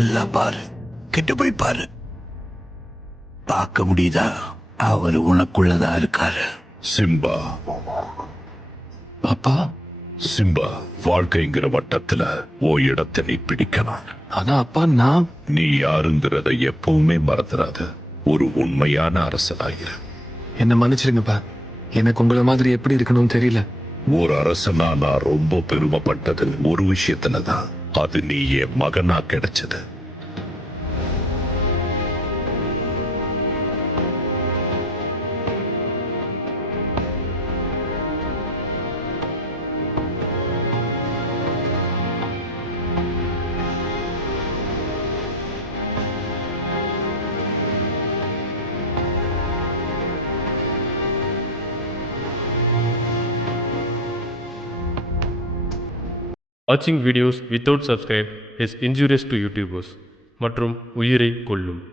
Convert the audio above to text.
நல்லா பாரு, கிட்ட போய் பாரு. பார்க்க முடியுதா? அவர் உனக்குள்ளதா இருக்காரு. சிம்பா, அப்பா, சிம்பா, வாழ்க்கைங்கிற வட்டத்துல ஓ இடத்தை நீ பிடிக்கணும். ஆனா அப்பா நான் நீ யாருங்கிறத எப்பவுமே மறந்துடாத. ஒரு உண்மையான அரசனாயிரு. என்ன மன்னிச்சிருங்கப்பா. எனக்கு உங்களை மாதிரி எப்படி இருக்கணும்னு தெரியல. ஒரு அரசனா நான் ரொம்ப பெருமைப்பட்டது ஒரு விஷயத்துலதான். அது நீ என் மகனா கிடைச்சது. Watching videos without subscribe is injurious to YouTubers மற்றும் உயிரை கொல்லும்.